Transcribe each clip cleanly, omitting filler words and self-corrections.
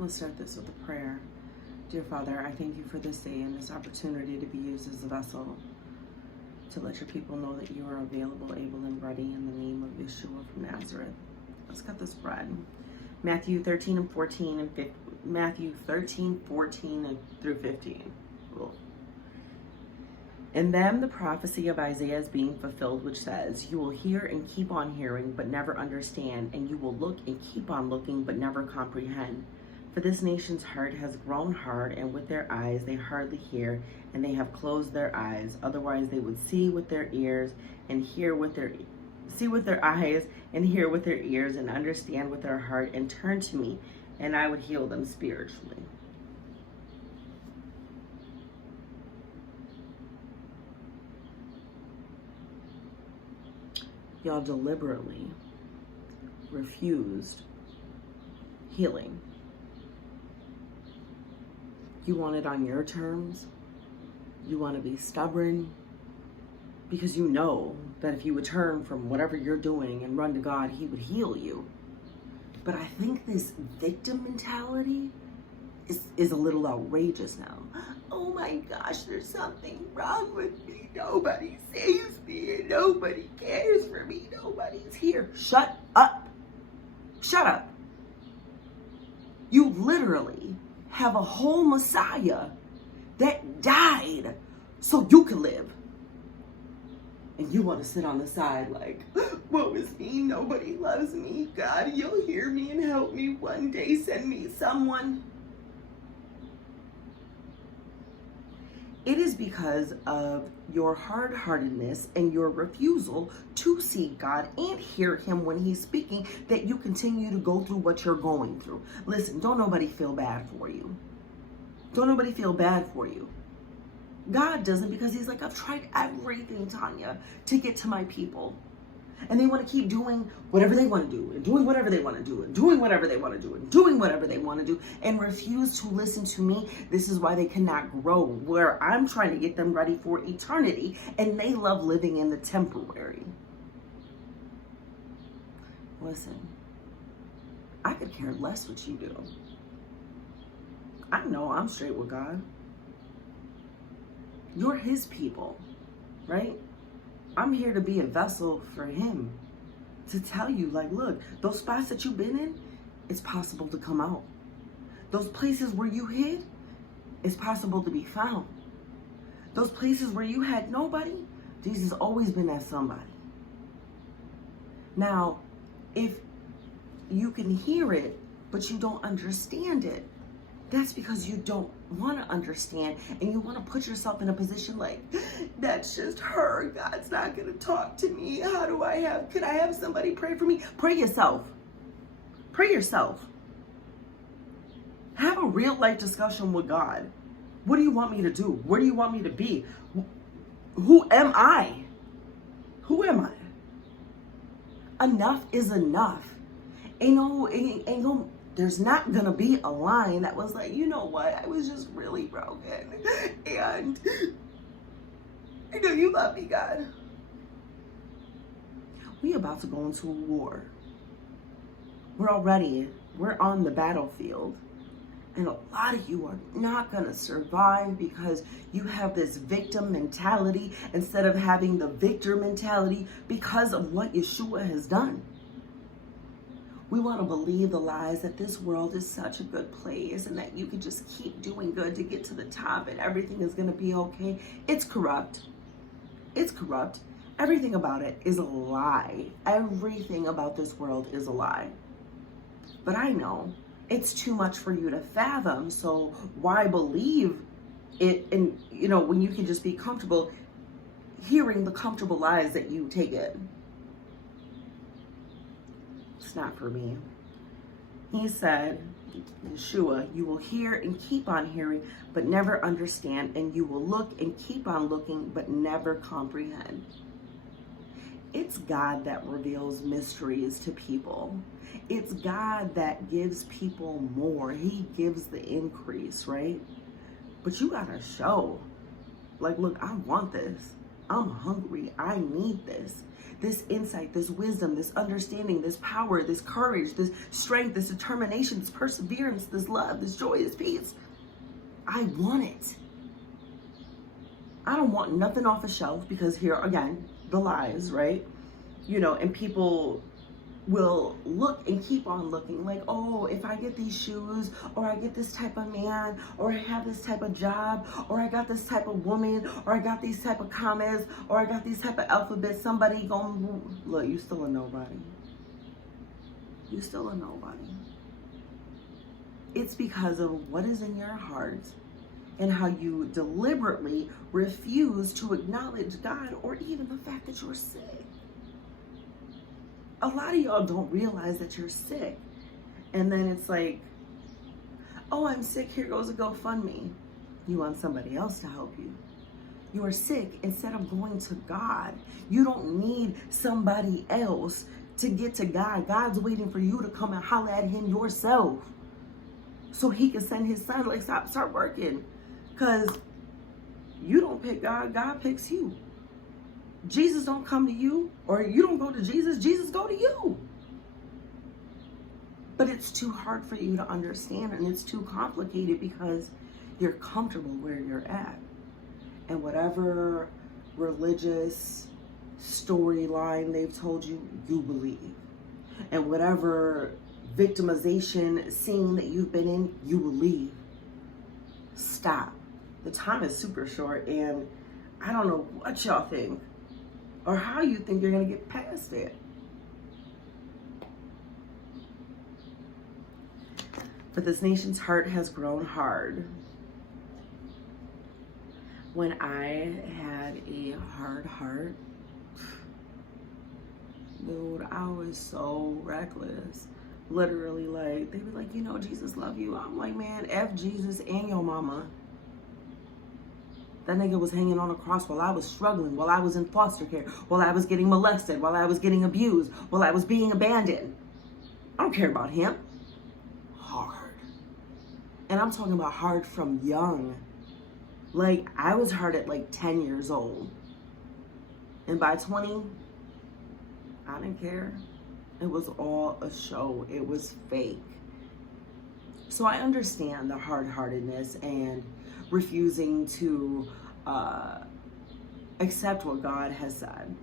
Let's start this with a prayer. Dear Father, I thank you for this day and this opportunity to be used as a vessel to let your people know that you are available, able, and ready in the name of Yeshua from Nazareth. Let's cut this bread. Matthew 13 and 14 and 15, Matthew 13, 14 and through 15. Cool. In them the prophecy of Isaiah is being fulfilled, which says, "You will hear and keep on hearing, but never understand, and you will look and keep on looking, but never comprehend. For this nation's heart has grown hard, and with their eyes they hardly hear, and they have closed their eyes. Otherwise they would see with their ears and hear with their eyes and hear with their ears and understand with their heart and turn to me, and I would heal them spiritually." Y'all deliberately refused healing. You want it on your terms. You want to be stubborn because you know that if you would turn from whatever you're doing and run to God, he would heal you. But I think this victim mentality is a little outrageous now. Oh my gosh, there's something wrong with me. Nobody saves me and nobody cares for me. Nobody's here. Shut up. Shut up. You literally have a whole Messiah that died so you could live. And you want to sit on the side like, woe is me, nobody loves me. God, you'll hear me and help me one day. Send me someone. It is because of your hard-heartedness and your refusal to seek God and hear him when he's speaking that you continue to go through what you're going through. Listen, don't nobody feel bad for you. Don't nobody feel bad for you. God doesn't, because he's like, I've tried everything, Tanya, to get to my people. And they want to keep doing whatever they want to do, and doing whatever they want to do, and doing whatever they want to do, and doing whatever they want to do, and refuse to listen to me. This is why they cannot grow, where I'm trying to get them ready for eternity, and they love living in the temporary. Listen, I could care less what you do. I know I'm straight with God. You're his people, right? I'm here to be a vessel for him, to tell you, like, look, those spots that you've been in, it's possible to come out. Those places where you hid, it's possible to be found. Those places where you had nobody, Jesus has always been that somebody. Now, if you can hear it, but you don't understand it, that's because you don't want to understand, and you want to put yourself in a position like, that's just her. God's not going to talk to me. Could I have somebody pray for me? Pray yourself. Pray yourself. Have a real life discussion with God. What do you want me to do? Where do you want me to be? Who am I? Who am I? Enough is enough. There's not gonna be a line that was like, you know what, I was just really broken, and I know you love me, God. We about to go into a war. We're on the battlefield, and a lot of you are not gonna survive because you have this victim mentality instead of having the victor mentality because of what Yeshua has done. We want to believe the lies that this world is such a good place and that you can just keep doing good to get to the top and everything is going to be okay. It's corrupt. It's corrupt. Everything about it is a lie. Everything about this world is a lie. But I know it's too much for you to fathom, so why believe it? And, when you can just be comfortable hearing the comfortable lies that you take in. It's not for me. He said, Yeshua, you will hear and keep on hearing, but never understand, and you will look and keep on looking, but never comprehend. It's God that reveals mysteries to people. It's God that gives people more. He gives the increase, right? But you gotta show, like, look, I want this. I'm hungry. I need this. This insight, this wisdom, this understanding, this power, this courage, this strength, this determination, this perseverance, this love, this joy, this peace. I want it. I don't want nothing off a shelf, because here again, the lies, right? You know, and people will look and keep on looking like, oh, if I get these shoes, or I get this type of man, or I have this type of job, or I got this type of woman, or I got these type of comments, or I got these type of alphabets, somebody gonna, look, you still a nobody. You still a nobody. It's because of what is in your heart and how you deliberately refuse to acknowledge God, or even the fact that you're sick. A lot of y'all don't realize that you're sick. And then it's like, oh, I'm sick, here goes a GoFundMe. You want somebody else to help you. You are sick instead of going to God. You don't need somebody else to get to God. God's waiting for you to come and holler at him yourself, so he can send his son. Like, start working. Because you don't pick God, God picks you. Jesus don't come to you, or you don't go to Jesus, Jesus go to you. But it's too hard for you to understand, and it's too complicated because you're comfortable where you're at. And whatever religious storyline they've told you, you believe. And whatever victimization scene that you've been in, you believe. Stop. The time is super short, and I don't know what y'all think or how you think you're going to get past it. But this nation's heart has grown hard. When I had a hard heart, dude, I was so reckless. Literally, like, they were like, you know, Jesus love you. I'm like, man, F Jesus and your mama. That nigga was hanging on a cross while I was struggling, while I was in foster care, while I was getting molested, while I was getting abused, while I was being abandoned. I don't care about him. Hard. And I'm talking about hard from young. Like, I was hard at like 10 years old. And by 20, I didn't care. It was all a show. It was fake. So I understand the hard-heartedness and refusing to accept what God has said,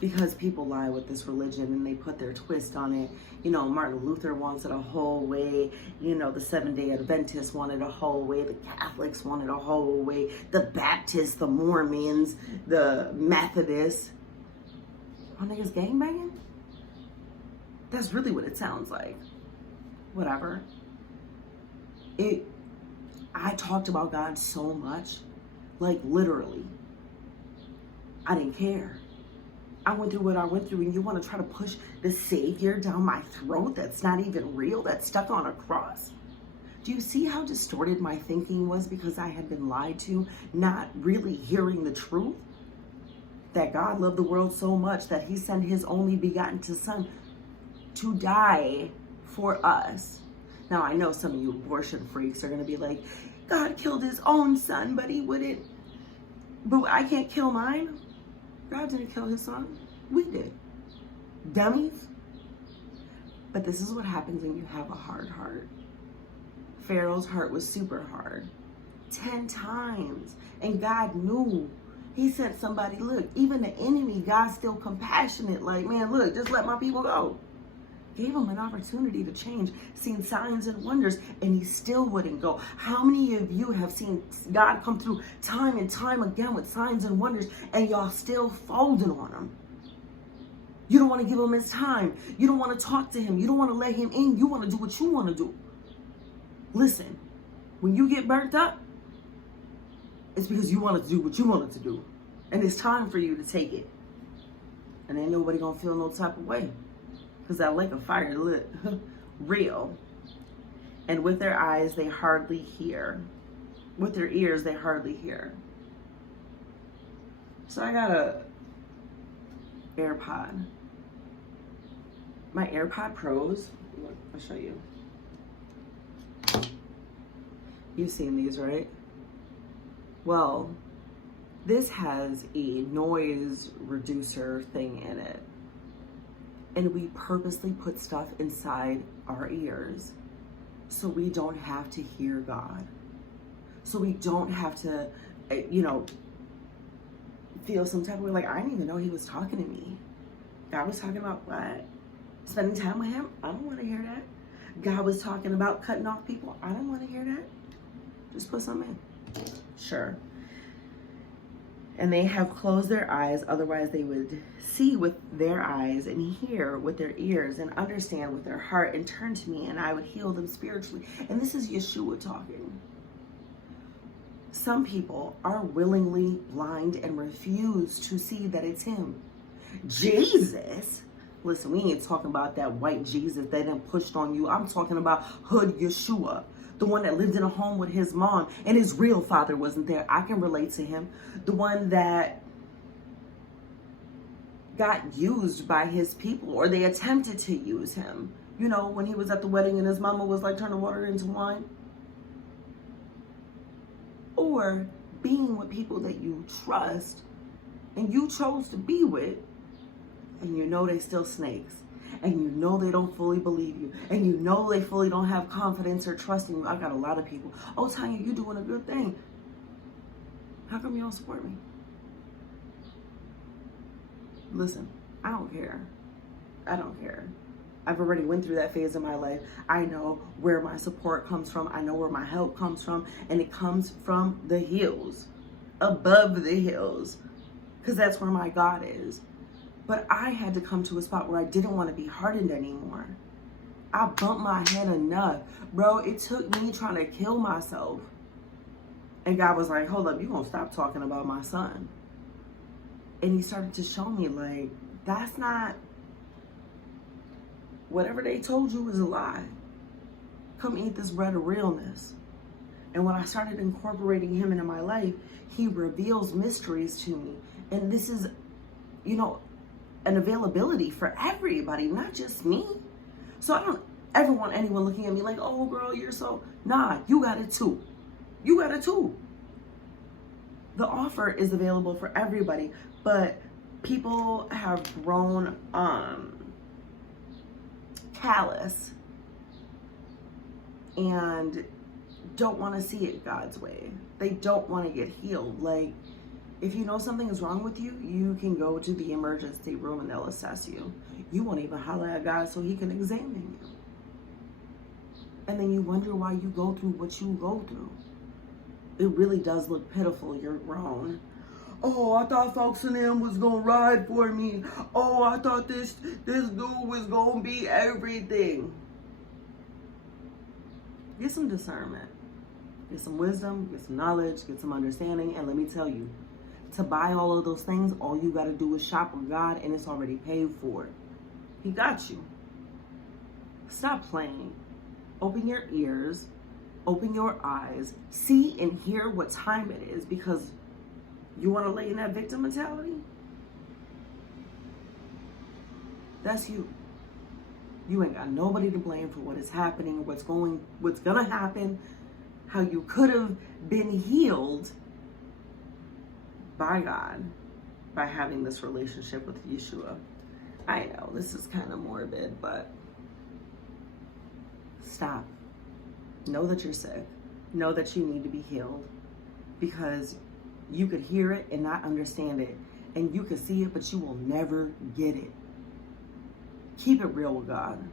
because people lie with this religion and they put their twist on it. You know, Martin Luther wants it a whole way. You know, the Seventh-day Adventists wanted a whole way. The Catholics wanted a whole way. The Baptists, the Mormons, the Methodists. My niggas gangbanging? That's really what it sounds like. Whatever. I talked about God so much, like literally. I didn't care. I went through what I went through, and you want to try to push the Savior down my throat that's not even real, that's stuck on a cross? Do you see how distorted my thinking was because I had been lied to, not really hearing the truth? That God loved the world so much that he sent his only begotten son to die for us. Now, I know some of you abortion freaks are going to be like, God killed his own son, but he wouldn't. But I can't kill mine. God didn't kill his son. We did. Dummies. But this is what happens when you have a hard heart. Pharaoh's heart was super hard. 10 times. And God knew. He sent somebody, look, even the enemy, God's still compassionate. Like, man, look, just let my people go. Gave him an opportunity to change, seen signs and wonders, and he still wouldn't go. How many of you have seen God come through time and time again with signs and wonders, and y'all still folding on him? You don't want to give him his time. You don't want to talk to him. You don't want to let him in. You want to do what you want to do. Listen, when you get burnt up, it's because you wanted to do what you wanted to do. And it's time for you to take it. And ain't nobody gonna feel no type of way. Because that lake of fire lit. Real. And with their eyes, they hardly hear. With their ears, they hardly hear. So I got a AirPod. My AirPod Pros. I'll show you. You've seen these, right? Well, This has a noise reducer thing in it. And we purposely put stuff inside our ears so we don't have to hear God. So we don't have to, feel some type of way like, I didn't even know he was talking to me. God was talking about what? Spending time with him? I don't want to hear that. God was talking about cutting off people? I don't want to hear that. Just put some in. Sure. And they have closed their eyes, otherwise they would see with their eyes and hear with their ears and understand with their heart and turn to me and I would heal them spiritually. And this is Yeshua talking. Some people are willingly blind and refuse to see that it's him. Jesus. Listen, we ain't talking about that white Jesus that done pushed on you. I'm talking about hood Yeshua. The one that lived in a home with his mom and his real father wasn't there. I can relate to him. The one that got used by his people, or they attempted to use him. You know, when he was at the wedding and his mama was like turning water into wine. Or being with people that you trust and you chose to be with, and you know they still snakes. And you know they don't fully believe you. And you know they fully don't have confidence or trust in you. I got a lot of people. Oh, Tanya, you doing a good thing. How come you don't support me? Listen, I don't care. I don't care. I've already went through that phase of my life. I know where my support comes from. I know where my help comes from. And it comes from the hills. Above the hills. Because that's where my God is. But I had to come to a spot where I didn't want to be hardened anymore. I bumped my head enough. Bro, it took me trying to kill myself. And God was like, hold up, you gonna stop talking about my son. And he started to show me like, that's not, whatever they told you was a lie. Come eat this bread of realness. And when I started incorporating him into my life, he reveals mysteries to me. And this is, an availability for everybody, not just me. So I don't ever want anyone looking at me like, oh girl, you're so, nah, you got it too. You got it too. The offer is available for everybody, but people have grown callous and don't want to see it God's way. They don't want to get healed. Like, if you know something is wrong with you, you can go to the emergency room and they'll assess you. You won't even holler at God so he can examine you. And then you wonder why you go through what you go through. It really does look pitiful. You're grown. Oh, I thought folks in them was going to ride for me. Oh, I thought this dude was going to be everything. Get some discernment. Get some wisdom, get some knowledge, get some understanding. And let me tell you, to buy all of those things, all you got to do is shop with God and it's already paid for. He got you. Stop playing. Open your ears, open your eyes, see and hear what time it is, because you want to lay in that victim mentality? That's you. You ain't got nobody to blame for what is happening, what's gonna happen, how you could have been healed by God by having this relationship with Yeshua. I know this is kind of morbid, but stop. Know that you're sick. Know that you need to be healed, because you could hear it and not understand it, and you could see it, but you will never get it. Keep it real with God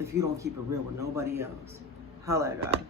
if you don't keep it real with nobody else. Holla at God.